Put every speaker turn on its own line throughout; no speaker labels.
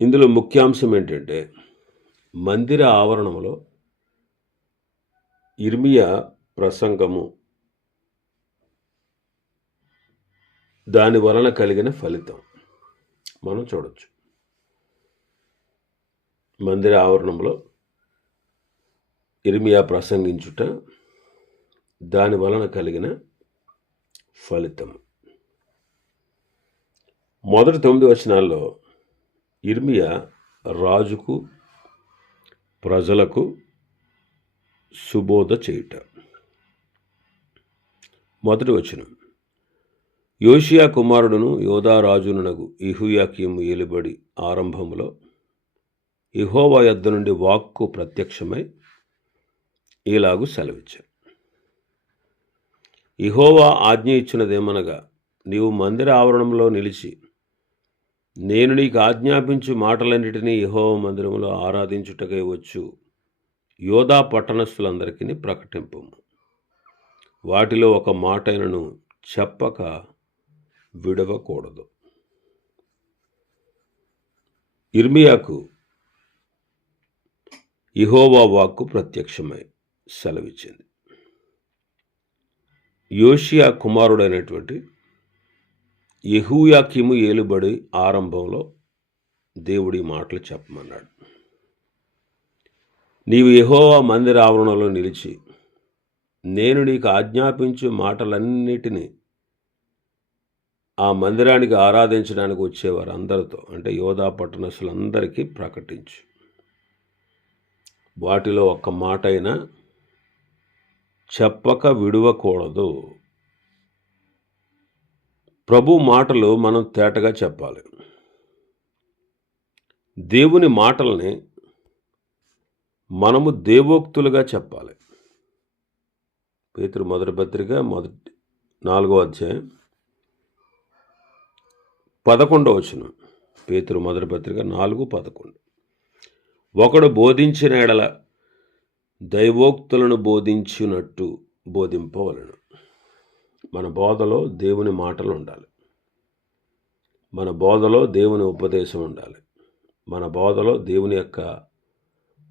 ఇందులో ముఖ్యాంశం ఏంటంటే మందిర ఆవరణంలో ఇర్మియా ప్రసంగము. దాని వలన కలిగిన ఫలితం మనం చూడవచ్చు మందిర ఆవరణంలో ఇర్మియా ప్రసంగించుట దాని వలన కలిగిన ఫలితం. మొదటి తొమ్మిది వచనాల్లో ఇర్మియా రాజుకు ప్రజలకు సుబోధ చేయుట. మొదటి వచనం. యోషియా కుమారుడును యోధారాజునగు ఇహుయాకీము ఏలుబడి ఆరంభములో ఇహోవా యొద్ద నుండి వాక్కు ప్రత్యక్షమై ఇలాగు సెలవిచ్చారు ఇహోవా ఆజ్ఞ ఇచ్చినదేమనగా నీవు మందిర ఆవరణంలో నిలిచి నేను నీకు ఆజ్ఞాపించు మాటలన్నిటినీ యహో మందిరంలో ఆరాధించుటకై వచ్చు. యోధా పట్టణస్థులందరికీ ప్రకటింపు వాటిలో ఒక మాటైనను చెప్పక విడవకూడదు. ఇర్మియాకు ఇహోవా వాక్కు ప్రత్యక్షమై సెలవిచ్చింది. యోషియా కుమారుడైనటువంటి యహూయాకిము ఏలుబడి ఆరంభంలో దేవుడి మాటలు చెప్పమన్నాడు. నీవు యహోవా మందిర ఆవరణలో నిలిచి నేను నీకు ఆజ్ఞాపించు మాటలన్నిటినీ ఆ మందిరానికి ఆరాధించడానికి వచ్చేవారు అందరితో అంటే యోధా పట్టణస్తులందరికీ ప్రకటించు. వాటిలో ఒక్క మాట అయినా చెప్పక విడవకూడదు. ప్రభు మాటలు మనం తేటగా చెప్పాలి. దేవుని మాటల్ని మనము దేవోక్తులుగా చెప్పాలి. పేతురు మొదటి పత్రిక మొదటి నాలుగో అధ్యాయం పదకొండో వచనం. పేతురు మొదటి పత్రిక నాలుగు పదకొండు. ఒకడు బోధించిన ఎడల దైవోక్తులను బోధించినట్టు బోధింపవలను. మన బోధలో దేవుని మాటలు ఉండాలి. మన బోధలో దేవుని ఉపదేశం ఉండాలి. మన బోధలో దేవుని యొక్క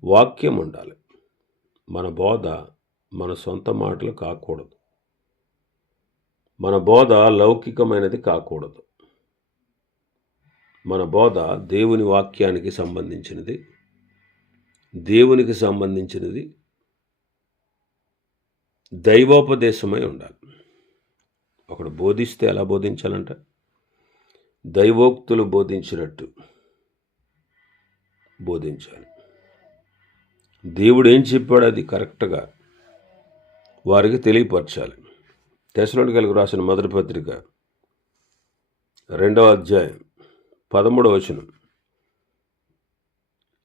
వాక్యం ఉండాలి. మన బోధ మన సొంత మాటలు కాకూడదు. మన బోధ లౌకికమైనది కాకూడదు. మన బోధ దేవుని వాక్యానికి సంబంధించినది. దేవునికి సంబంధించినది. దైవోపదేశమై ఉండాలి. ఒకడు బోధిస్తే ఎలా బోధించాలంట? దైవోక్తులు బోధించినట్టు బోధించాలి. దేవుడు ఏం చెప్పాడు అది కరెక్ట్గా వారికి తెలియపరచాలి. తెసలోనికలకు రాసిన మొదటి పత్రిక రెండవ అధ్యాయం పదమూడవ వచనం.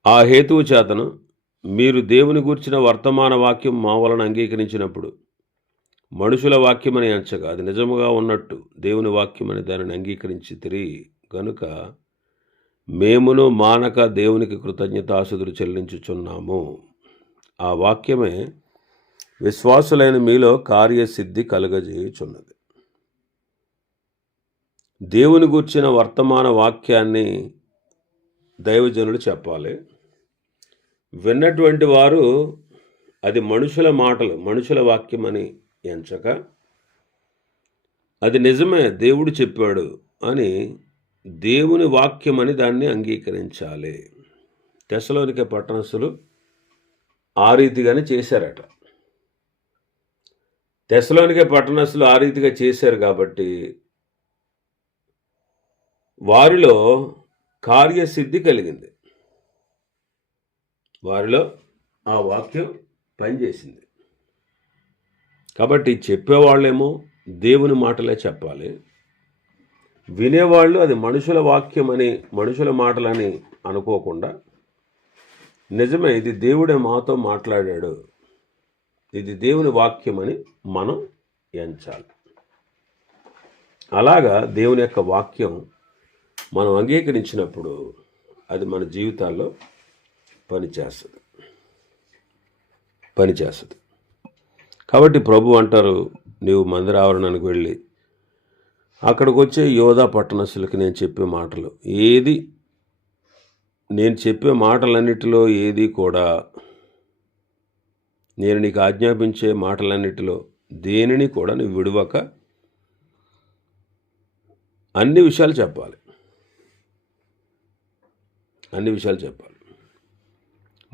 ఆ హేతువు చేతను మీరు దేవుని గూర్చిన వర్తమాన వాక్యం మా వలన అంగీకరించినప్పుడు మనుషుల వాక్యమని అంచగా అది నిజముగా ఉన్నట్టు దేవుని వాక్యమని దానిని అంగీకరించి తిరిగి కనుక మేమును మానక దేవునికి కృతజ్ఞతాసుదులు చెల్లించుచున్నాము. ఆ వాక్యమే విశ్వాసులైన మీలో కార్యసిద్ధి కలుగజేయుచున్నది. దేవుని గూర్చిన వర్తమాన వాక్యాన్ని దైవజనులు చెప్పాలి. విన్నటువంటి వారు అది మనుషుల మాటలు మనుషుల వాక్యమని ఎంచక అది నిజమే దేవుడు చెప్పాడు అని దేవుని వాక్యమని దాన్ని అంగీకరించాలి. దశలోనిక పట్టణస్థులు ఆ రీతిగానే చేశారట. దశలోనిక పట్టణస్తులు ఆ రీతిగా చేశారు కాబట్టి వారిలో కార్యసిద్ధి కలిగింది. వారిలో ఆ వాక్యం పనిచేసింది. కాబట్టి చెప్పేవాళ్ళేమో దేవుని మాటలే చెప్పాలి. వినేవాళ్ళు అది మనుషుల వాక్యమని మనుషుల మాటలని అనుకోకుండా నిజమే ఇది దేవుడే మాతో మాట్లాడాడు. ఇది దేవుని వాక్యమని మనం ఎంచాలి. అలాగా దేవుని యొక్క వాక్యం మనం అంగీకరించినప్పుడు అది మన జీవితాల్లో పనిచేస్తుంది. పనిచేస్తుంది. కాబట్టి ప్రభు అంటారు నీవు మందిర ఆవరణానికి వెళ్ళి అక్కడికి వచ్చే యోధా పట్టణస్తులకి నేను చెప్పే మాటలు. ఏది నేను చెప్పే మాటలన్నిటిలో ఏది కూడా నేను నీకు ఆజ్ఞాపించే మాటలన్నిటిలో దేనిని కూడా నువ్వు విడవక అన్ని విషయాలు చెప్పాలి. అన్ని విషయాలు చెప్పాలి.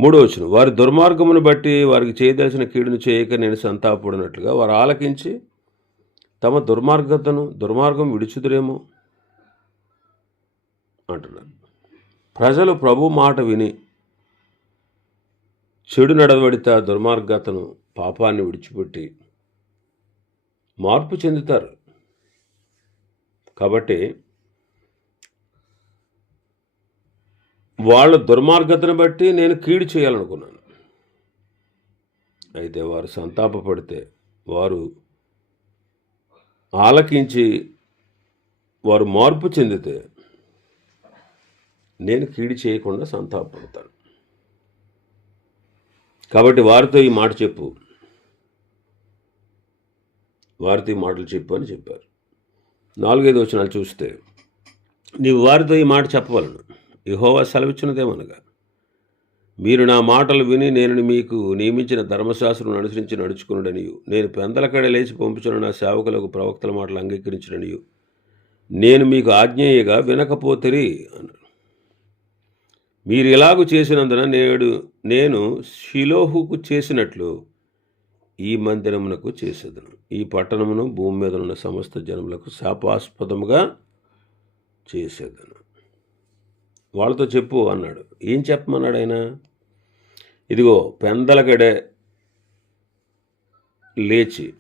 మూడవచనం వారి దుర్మార్గమును బట్టి వారికి చేయదలసిన కీడును చేయక నేను సంతాపడినట్లుగా వారు ఆలకించి తమ దుర్మార్గతను దుర్మార్గం విడుచుదురేమో అంటున్నారు. ప్రజలు ప్రభు మాట విని చెడు నడవడిత దుర్మార్గతను పాపాన్ని విడిచిపెట్టి మార్పు చెందుతారు. కాబట్టి వాళ్ళ దుర్మార్గతను బట్టి నేను కీడు చేయాలనుకున్నాను. అయితే వారు సంతాపపడితే వారు ఆలకించి వారు మార్పు చెందితే నేను కీడు చేయకుండా సంతాపడతాను కాబట్టి వారితో ఈ మాట చెప్పు. వారితో ఈ మాటలు చెప్పు అని చెప్పారు. నాలుగైదు వచనాలు చూస్తే నీవు వారితో ఈ మాట చెప్పవలను. యహోవా సెలవిచ్చినదేమనగా మీరు నా మాటలు విని నేను మీకు నియమించిన ధర్మశాస్త్రం అనుసరించి నడుచుకున్నాడనియు నేను పెందలకడ లేచి పంపుచున్న నా సేవకులకు ప్రవక్తల మాటలు అంగీకరించడనియు నేను మీకు ఆజ్ఞేయగా వినకపోతిరి అన్నాడు మీరు ఇలాగు చేసినందున నేడు నేను షిలోహుకు చేసినట్లు ఈ మందిరమునకు చేసేదను. ఈ పట్టణమును భూమి మీద ఉన్న సమస్త జనములకు శాపాస్పదముగా చేసేదను. వాళ్ళతో చెప్పు అన్నాడు. ఏం చెప్పమన్నాడు ఆయన? ఇదిగో పెందలగడే లేచి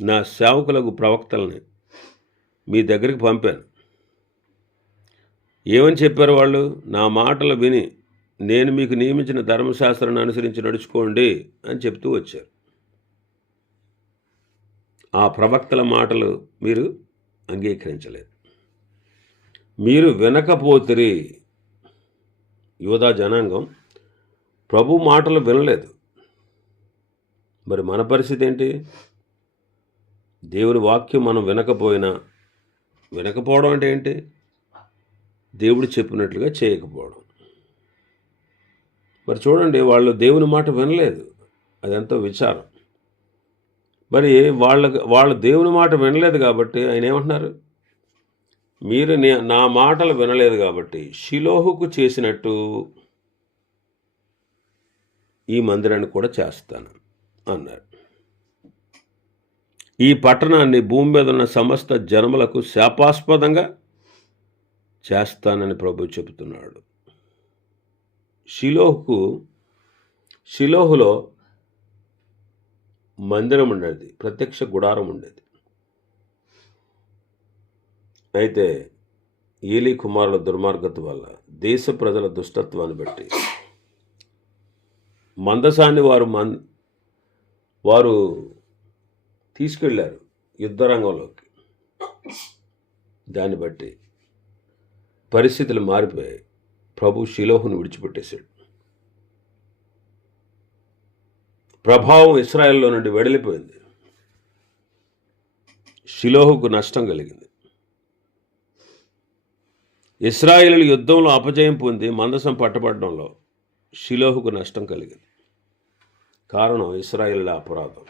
నా సేవకులకు ప్రవక్తల్ని మీ దగ్గరికి పంపాను. ఏమని చెప్పారు వాళ్ళు? నా మాటలు విని నేను మీకు నియమించిన ధర్మశాస్త్రాన్ని అనుసరించి నడుచుకోండి అని చెప్తూ వచ్చారు. ఆ ప్రవక్తల మాటలు మీరు అంగీకరించలేదు. మీరు వినకపోతిరి. యోధా జనాంగం ప్రభు మాటలు వినలేదు. మరి మన పరిస్థితి ఏంటి? దేవుని వాక్యం మనం వినకపోయినా వినకపోవడం అంటే ఏంటి? దేవుడు చెప్పినట్లుగా చేయకపోవడం. మరి చూడండి వాళ్ళు దేవుని మాట వినలేదు. అదెంతో విచారం. మరి వాళ్ళ వాళ్ళ దేవుని మాట వినలేదు కాబట్టి ఆయన ఏమంటున్నారు? మీరు నా మాటలు వినలేదు కాబట్టి షిలోహుకు చేసినట్టు ఈ మందిరాన్ని కూడా చేస్తాను అన్నారు. ఈ పట్టణాన్ని భూమి మీద ఉన్న సమస్త జనములకు శాపాస్పదంగా చేస్తానని ప్రభు చెబుతున్నాడు. షిలోహుకు షిలోహులో మందిరం ఉండేది ప్రత్యక్ష గుడారం ఉండేది. అయితే ఈలీ కుమారుల దుర్మార్గత వల్ల దేశ ప్రజల దుష్టత్వాన్ని బట్టి మందసాన్ని వారు మన్ వారు తీసుకెళ్ళారు యుద్ధరంగంలోకి. దాన్ని బట్టి పరిస్థితులు మారిపోయాయి. ప్రభు శిలోహును విడిచిపెట్టేశాడు. ప్రభావం ఇస్రాయెల్లో నుండి వెడలిపోయింది. శిలోహుకు నష్టం కలిగింది. ఇస్రాయిలు యుద్ధంలో అపజయం పొంది మందసం పట్టబడడంలో షిలోహుకు నష్టం కలిగింది. కారణం ఇస్రాయిల్ల అపరాధం.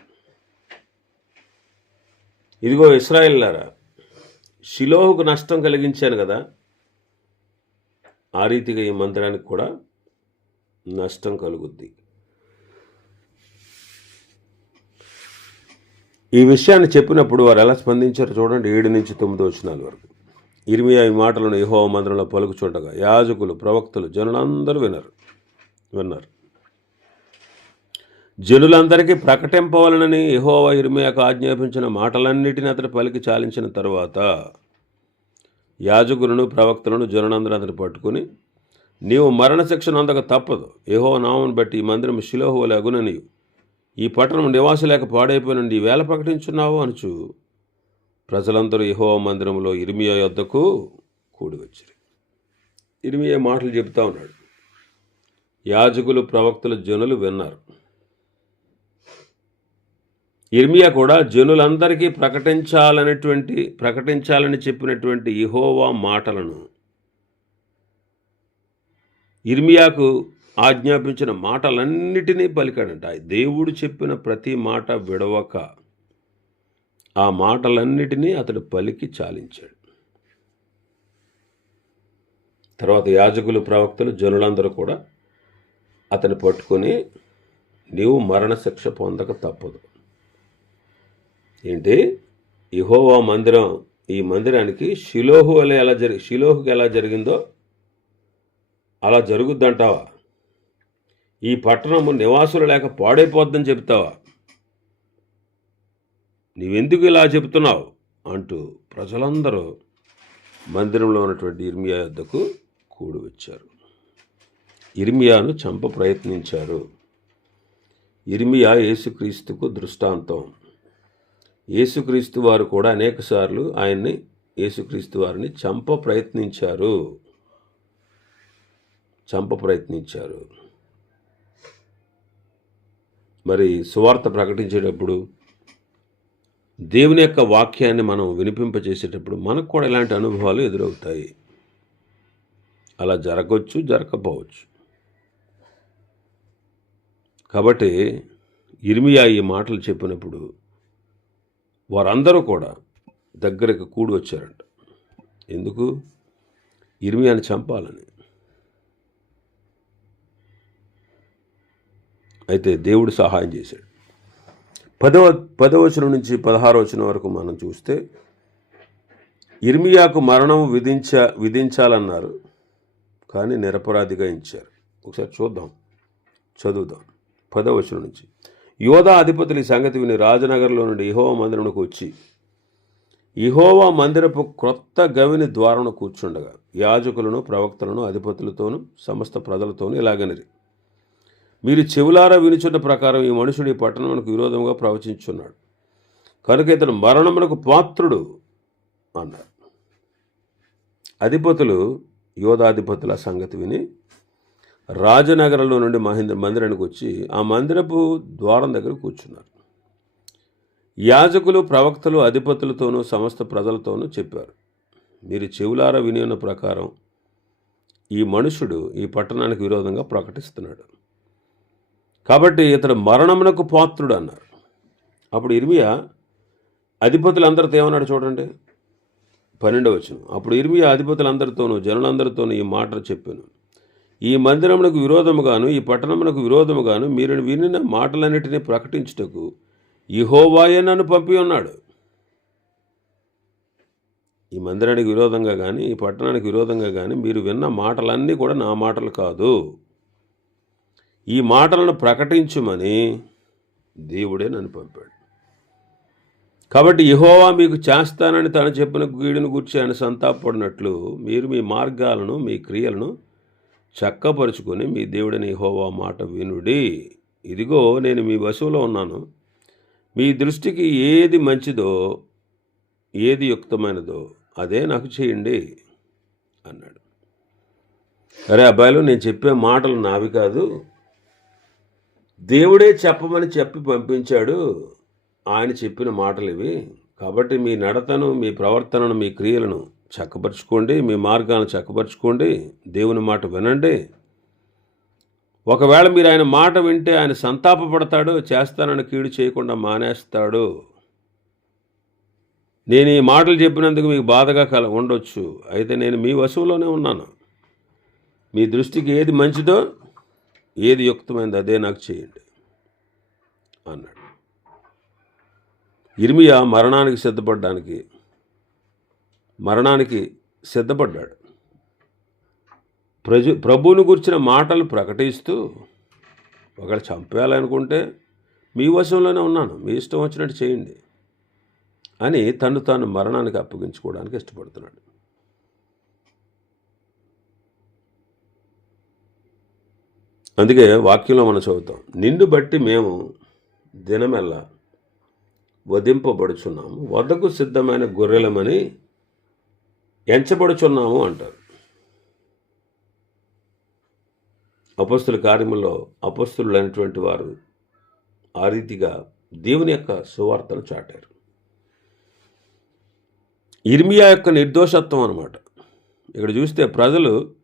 ఇదిగో ఇస్రాయిల్లారా షిలోహుకు నష్టం కలిగించాను కదా ఆ రీతిగా ఈ మందిరానికి కూడా నష్టం కలుగుద్ది. ఈ విషయాన్ని చెప్పినప్పుడు వారు ఎలా స్పందించారు చూడండి ఏడు నుంచి తొమ్మిది వచనాల వరకు. ఇరిమియా ఈ మాటలను యహో మందిరంలో పలుకుచుండగా యాజకులు ప్రవక్తలు జనులందరూ వినరు విన్నారు. జనులందరికీ ప్రకటింపవలనని యెహోవా ఇర్మియాకు ఆజ్ఞాపించిన మాటలన్నిటిని అతడు పలికి చాలించిన తరువాత యాజకులను ప్రవక్తలను జనులందరూ అతను పట్టుకుని నీవు మరణశిక్షను అందక తప్పదు. యహో నామను బట్టి ఈ మందిరం శిలోహు ఈ పట్టణం నివాస లేక పాడైపోయిన వేళ ప్రకటించున్నావు అనుచు ప్రజలందరూ యహో మందిరంలో ఇర్మియా యొద్దకు కూడి వచ్చారు ఇర్మియా మాటలు చెబుతా ఉన్నాడు. యాజకులు ప్రవక్తలు జనులు విన్నారు. ఇర్మియా కూడా జనులందరికీ ప్రకటించాలనేటువంటి ప్రకటించాలని చెప్పినటువంటి ఇహోవా మాటలను ఇర్మియాకు ఆజ్ఞాపించిన మాటలన్నిటినీ పలికాడంట దేవుడు చెప్పిన ప్రతి మాట విడవక ఆ మాటలన్నిటినీ అతడు పలికి చాలించాడు. తర్వాత యాజకులు ప్రవక్తలు జనులందరూ కూడా అతన్ని పట్టుకొని నీవు మరణశిక్ష పొందక తప్పదు. ఏంటి? ఇహోవా మందిరం ఈ మందిరానికి షిలోహు వలె ఎలా జరిగి షిలోహుకి ఎలా జరిగిందో అలా జరుగుద్దంటావా? ఈ పట్టణము నివాసులు లేక పాడైపోద్దని చెప్తావా నీవెందుకు ఇలా చెబుతున్నావు? అంటూ ప్రజలందరూ మందిరంలో ఉన్నటువంటి ఇర్మియా యొద్దకు కూడి వచ్చారు. ఇర్మియాను చంప ప్రయత్నించారు. ఇర్మియా యేసుక్రీస్తుకు దృష్టాంతం. యేసుక్రీస్తు వారు కూడా అనేకసార్లు ఆయన్ని యేసుక్రీస్తు వారిని చంప ప్రయత్నించారు. చంప ప్రయత్నించారు. మరి సువార్త ప్రకటించేటప్పుడు దేవుని యొక్క వాక్యాన్ని మనం వినిపింపచేసేటప్పుడు మనకు కూడా ఇలాంటి అనుభవాలు ఎదురవుతాయి. అలా జరగవచ్చు జరగకపోవచ్చు. కాబట్టి ఇర్మియా ఈ మాటలు చెప్పినప్పుడు వారందరూ కూడా దగ్గరకు కూడి వచ్చారంట. ఎందుకు? ఇర్మియాని చంపాలని. అయితే దేవుడు సహాయం చేశాడు. పదవ పదవచనం నుంచి పదహారవచనం వరకు మనం చూస్తే ఇర్మియాకు మరణం విధించ విధించాలన్నారు కానీ నిరపరాధిగా ఇచ్చారు. ఒకసారి చూద్దాం చదువుదాం. పదవచనం నుంచి. యోధా అధిపతులు ఈ సంగతి విని రాజనగర్లో నుండి ఇహోవా మందిరమునకు వచ్చి ఇహోవా మందిరపు క్రొత్త గవిని ద్వారను కూర్చుండగా యాజకులను ప్రవక్తలను అధిపతులతోనూ సమస్త ప్రజలతోనూ ఇలాగనిరి. మీరు చెవులారా వినుచున్న ప్రకారం ఈ మనుషుడు ఈ పట్టణమునకు విరోధంగా ప్రవచించున్నాడు కనుక ఇతను మరణమునకు పాత్రుడు అన్నారు అధిపతులు యోధాధిపతుల సంగతి విని రాజనగరంలో నుండి మహేంద్ర మందిరానికి వచ్చి ఆ మందిరపు ద్వారం దగ్గర కూర్చున్నారు. యాజకులు ప్రవక్తలు అధిపతులతోనూ సమస్త ప్రజలతోనూ చెప్పారు. మీరు చెవులారా విని ప్రకారం ఈ మనుషుడు ఈ పట్టణానికి విరోధంగా ప్రకటిస్తున్నాడు. కాబట్టి ఇతడు మరణమునకు పాత్రుడు అన్నారు అప్పుడు ఇర్మియా అధిపతులందరితో ఏమన్నాడు చూడండి? పన్నెండవ వచనం. అప్పుడు ఇర్మియా అధిపతులందరితోనూ జనులందరితోనూ ఈ మాటలు చెప్పాను. ఈ మందిరమునకు విరోధముగాను ఈ పట్టణమునకు విరోధముగాను మీరు వినిన మాటలన్నిటినీ ప్రకటించుటకు ఇహోవాయే నన్ను పంపి ఉన్నాడు. ఈ మందిరానికి విరోధంగా కానీ ఈ పట్టణానికి విరోధంగా కానీ మీరు విన్న మాటలన్నీ కూడా నా మాటలు కాదు. ఈ మాటలను ప్రకటించుమని దేవుడే నన్ను పంపాడు. కాబట్టి యహోవా మీకు చేస్తానని తను చెప్పిన గీడును గుర్చి ఆయన సంతాపడినట్లు మీరు మీ మార్గాలను మీ క్రియలను చక్కపరుచుకొని మీ దేవుడిని యహోవా మాట వినుడి. ఇదిగో నేను మీ వశువులో ఉన్నాను. మీ దృష్టికి ఏది మంచిదో ఏది యుక్తమైనదో అదే నాకు చేయండి అన్నాడు. అరే అబ్బాయిలు నేను చెప్పే మాటలు నావి కాదు. దేవుడే చెప్పమని చెప్పి పంపించాడు. ఆయన చెప్పిన మాటలు ఇవి. కాబట్టి మీ నడతను మీ ప్రవర్తనను మీ క్రియలను చక్కపరుచుకోండి. మీ మార్గాలను చక్కపరుచుకోండి. దేవుని మాట వినండి. ఒకవేళ మీరు ఆయన మాట వింటే ఆయన సంతాపపడతాడు చేస్తానని కీడు చేయకుండా మానేస్తాడు. నేను ఈ మాటలు చెప్పినందుకు మీకు బాధగా కల ఉండొచ్చు. అయితే నేను మీ వశువులోనే ఉన్నాను. మీ దృష్టికి ఏది మంచిదో ఏది యుక్తమైంది అదే నాకు చేయండి అన్నాడు. ఇర్మియా మరణానికి సిద్ధపడడానికి మరణానికి సిద్ధపడ్డాడు. ప్రజ ప్రభువుని గురించిన మాటలు ప్రకటిస్తూ ఒకవేళ చంపేయాలనుకుంటే మీ వశంలోనే ఉన్నాను మీ ఇష్టం వచ్చినట్టు చేయండి అని తను తాను మరణానికి అప్పగించుకోవడానికి ఇష్టపడుతున్నాడు. అందుకే వాక్యంలో మనం చదువుతాం నిన్ను బట్టి మేము దినమెల్లా వధింపబడుచున్నాము. వద్దకు సిద్ధమైన గొర్రెలమని ఎంచబడుచున్నాము అంటారు. అపస్తుల కార్యములో అపస్తులైనటువంటి వారు ఆ రీతిగా దేవుని యొక్క సువార్తను చాటారు. ఇర్మియా యొక్క నిర్దోషత్వం అనమాట ఇక్కడ చూస్తే ప్రజలు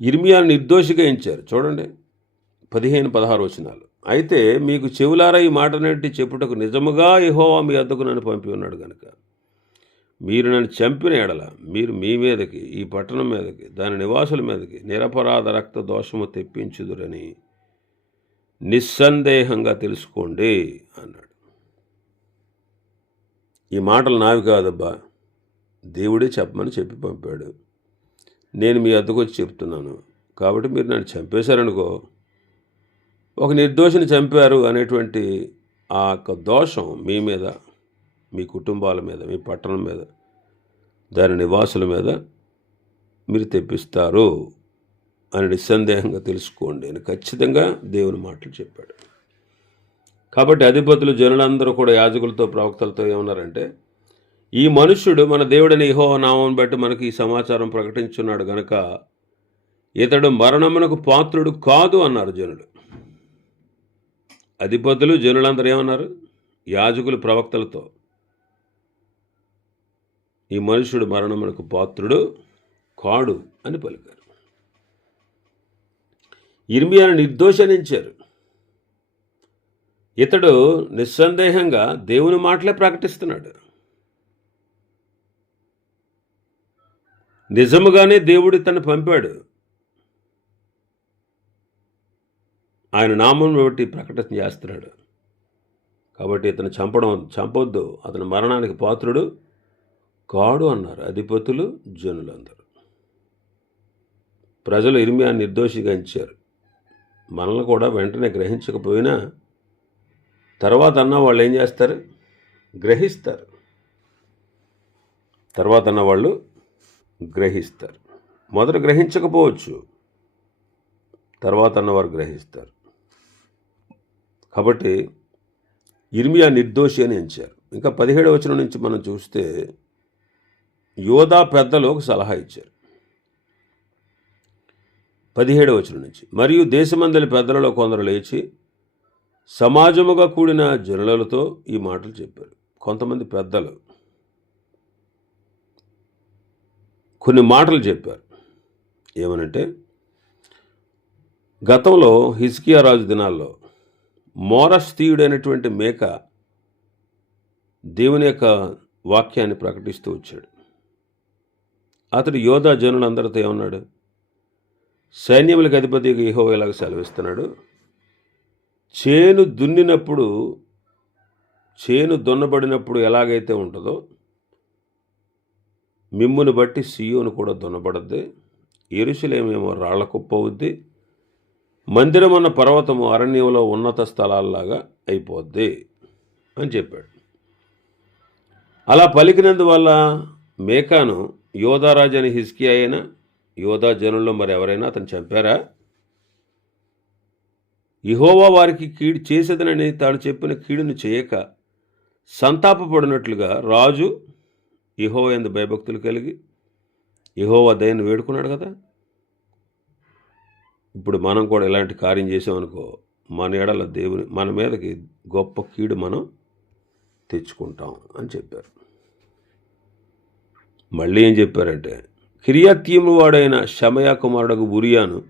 ఇర్మియా నిర్దోషిగా ఎంచారు. చూడండి పదిహేను పదహారు వచనాలు. అయితే మీకు చెవులారా ఈ మాటనంటి చెప్పుటకు నిజముగా ఇహోవా మీ అద్దకు నన్ను పంపి ఉన్నాడు కనుక మీరు నన్ను చంపిన ఎడల మీరు మీ మీదకి ఈ పట్టణం మీదకి దాని నివాసుల మీదకి నిరపరాధ రక్త దోషము తెప్పించుదురని నిస్సందేహంగా తెలుసుకోండి అన్నాడు. ఈ మాటలు నావి కాదబ్బా. దేవుడే చెప్పమని చెప్పి పంపాడు. నేను మీ అద్దకు వచ్చి చెప్తున్నాను. కాబట్టి మీరు నన్ను చంపేశారనుకో ఒక నిర్దోషిని చంపారు అనేటువంటి ఆ యొక్క దోషం మీ మీద మీ కుటుంబాల మీద మీ పట్టణం మీద దాని నివాసుల మీద మీరు తెప్పిస్తారు అని నిస్సందేహంగా తెలుసుకోండి. అని ఖచ్చితంగా దేవుని మాటలు చెప్పాడు. కాబట్టి అధిపతులు జనులందరూ కూడా యాజకులతో ప్రవక్తలతో ఏమన్నారంటే ఈ మనుష్యుడు మన దేవుడిని ఇహో నామం బట్టి మనకి ఈ సమాచారం ప్రకటించున్నాడు గనక ఇతడు మరణమునకు పాత్రుడు కాదు అన్నారు జనులు. అధిపతులు జనులందరూ ఏమన్నారు? యాజకులు ప్రవక్తలతో ఈ మనుషుడు మరణమునకు పాత్రుడు కాడు అని పలికారు. ఇర్మియాను నిర్దోషనించారు ఇతడు నిస్సందేహంగా దేవుని మాటలే ప్రకటిస్తున్నాడు. నిజముగానే దేవుడు తను పంపాడు. ఆయన నామం బట్టి ప్రకటన చేస్తున్నాడు. కాబట్టి ఇతను చంపడం చంపొద్దు. అతని మరణానికి పాత్రుడు. కాడు అన్నారు. అధిపతులు జనులు అందరూ. ప్రజలు ఇర్మియా నిర్దోషిగా ఇచ్చారు. మనల్ని కూడా వెంటనే గ్రహించకపోయినా తర్వాత అన్న వాళ్ళు ఏం చేస్తారు? గ్రహిస్తారు. తర్వాత అన్న వాళ్ళు గ్రహిస్తారు. మొదట గ్రహించకపోవచ్చు. తర్వాత అన్నవారు గ్రహిస్తారు. కాబట్టి ఇర్మియా నిర్దోషి అని ఎంచారు. ఇంకా పదిహేడవ వచనం నుంచి మనం చూస్తే యోధా పెద్దలు ఒక సలహా ఇచ్చారు. పదిహేడవ వచనం నుంచి. మరియు దేశమందలి పెద్దలలో కొందరు లేచి సమాజముగా కూడిన జనులతో ఈ మాటలు చెప్పారు. కొంతమంది పెద్దలు కొన్ని మాటలు చెప్పారు. ఏమనంటే గతంలో హిస్కియా రాజు దినాల్లో మోరస్తీయుడైనటువంటి మేక దేవుని యొక్క వాక్యాన్ని ప్రకటిస్తూ వచ్చాడు. అతడు యోధా జనులందరితో ఏమన్నాడు? సైన్యములకు అధిపతి యహో ఇలాగ సెలవిస్తున్నాడు? చేను దున్నినప్పుడు చేను దున్నబడినప్పుడు ఎలాగైతే ఉంటుందో మిమ్మును బట్టి సియోను కూడా దున్నబడద్ది ఎరుసలేమేమో రాళ్ళ కుప్ప అవుద్ది మందిరం అన్న పర్వతము అరణ్యంలో ఉన్నత స్థలాల్లాగా అయిపోద్ది అని చెప్పాడు. అలా పలికినందువల్ల మేకాను యోధారాజు అని హిస్కి అయినా యోధా జనుల్లో మరి ఎవరైనా అతను చంపారా? ఇహోవా వారికి కీడు చేసేదనని తాను చెప్పిన కీడును చేయక సంతాపపడినట్లుగా రాజు ఇహోవా ఎందు భయభక్తులు కలిగి ఇహోవా దయను వేడుకున్నాడు కదా. ఇప్పుడు మనం కూడా ఇలాంటి కార్యం చేసామనుకో మన ఎడల దేవుని మన మీదకి గొప్ప కీడు మనం తెచ్చుకుంటాం అని చెప్పారు. మళ్ళీ ఏం చెప్పారంటే కిరియాతీము వాడైన శమయ కుమారుడకు బురియాను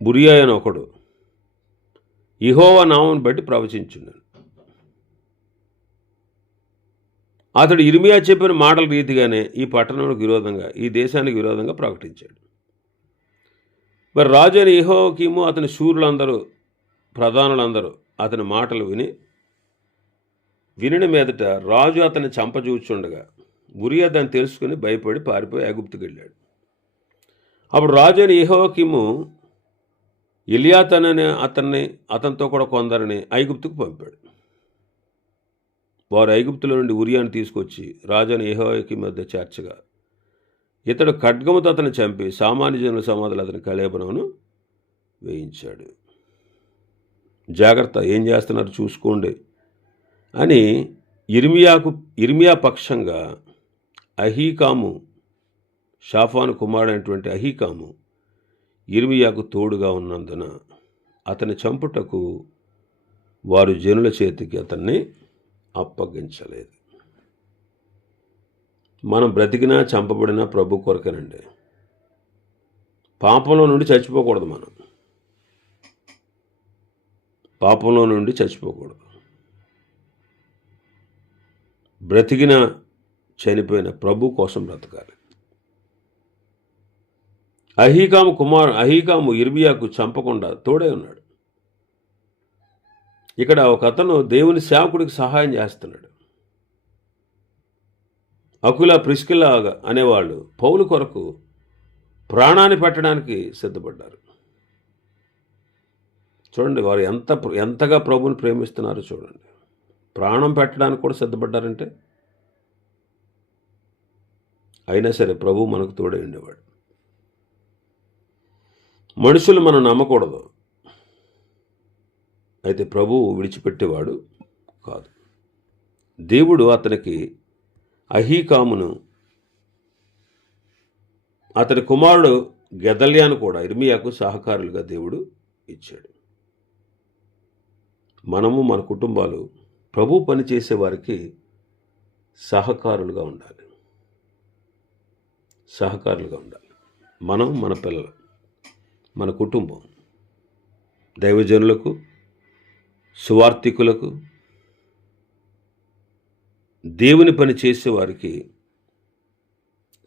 బురియా అని ఒకడు ఇహోవా నామం బట్టి ప్రవచించున్నాను అతడు ఇర్మియా చెప్పిన మాటల రీతిగానే ఈ పట్టణంకు విరోధంగా ఈ దేశానికి విరోధంగా ప్రకటించాడు. మరి రాజు అని ఇహోకీము అతని శూరులందరూ ప్రధానులందరూ అతని మాటలు విని వినిన మీదట రాజు అతన్ని చంపజూచుండగా ఉరియా దాన్ని తెలుసుకుని భయపడి పారిపోయి అగుప్తుకి వెళ్ళాడు. అప్పుడు రాజు అని ఇహోకిము ఇలియాతనని అతన్ని అతనితో కూడా కొందరిని ఐగుప్తుకు పంపాడు. వారు ఐగుప్తుల నుండి ఉరియాను తీసుకొచ్చి రాజాను ఏహోకి మధ్య చేర్చగా ఇతడు ఖడ్గముతో అతను చంపి సామాన్య జనుల సమాధులు అతని కళేబనమును వేయించాడు. జాగ్రత్త ఏం చేస్తున్నారు చూసుకోండి అని ఇర్మియాకు ఇర్మియా పక్షంగా అహీకాము షాఫాను కుమారుడైనటువంటి అహీకాము ఇర్మియాకు తోడుగా ఉన్నందున అతని చంపుటకు వారు జనుల చేతికి అతన్ని అప్పగించలేదు. మనం బ్రతికినా చంపబడినా ప్రభు కొరకేనండి. పాపంలో నుండి చచ్చిపోకూడదు మనం. పాపంలో నుండి చచ్చిపోకూడదు. బ్రతికిన చనిపోయిన ప్రభు కోసం బ్రతకాలి. అహీకాము కుమార్ అహీకాము ఇర్బియాకు చంపకుండా తోడే ఉన్నాడు. ఇక్కడ ఒక అతను దేవుని సేవకుడికి సహాయం చేస్తున్నాడు. అకుల ప్రిస్కిల అనేవాళ్ళు పౌలు కొరకు ప్రాణాన్ని పెట్టడానికి సిద్ధపడ్డారు. చూడండి వారు ఎంత ఎంతగా ప్రభుని ప్రేమిస్తున్నారో చూడండి. ప్రాణం పెట్టడానికి కూడా సిద్ధపడ్డారంటే? అయినా సరే ప్రభు మనకు తోడే ఉండేవాడు. మనుషులు మనం నమ్మకూడదు. అయితే ప్రభువు విడిచిపెట్టేవాడు కాదు. దేవుడు అతనికి అహీకామును అతని కుమారుడు గెదల్యాను కూడా ఇర్మియాకు సహకారులుగా దేవుడు ఇచ్చాడు. మనము మన కుటుంబాలు ప్రభు పనిచేసే వారికి సహకారులుగా ఉండాలి. సహకారులుగా ఉండాలి. మనం మన పిల్లలు మన కుటుంబం దైవజనులకు సువార్థికులకు దేవుని పని చేసేవారికి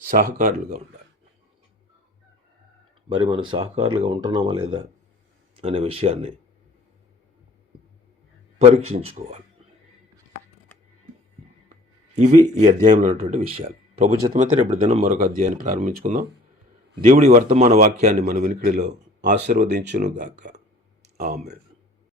సహకారులుగా ఉండాలి. మరి మనం సహకారులుగా ఉంటున్నామా లేదా అనే విషయాన్ని పరీక్షించుకోవాలి. ఇవి ఈ అధ్యాయంలో ఉన్నటువంటి విషయాలు. ప్రభు చిత్తమైతే దినం మరొక అధ్యాయాన్ని ప్రారంభించుకుందాం. దేవుడి వర్తమాన వాక్యాన్ని మన వినికిడిలో ఆశీర్వదించును గాక ఆమె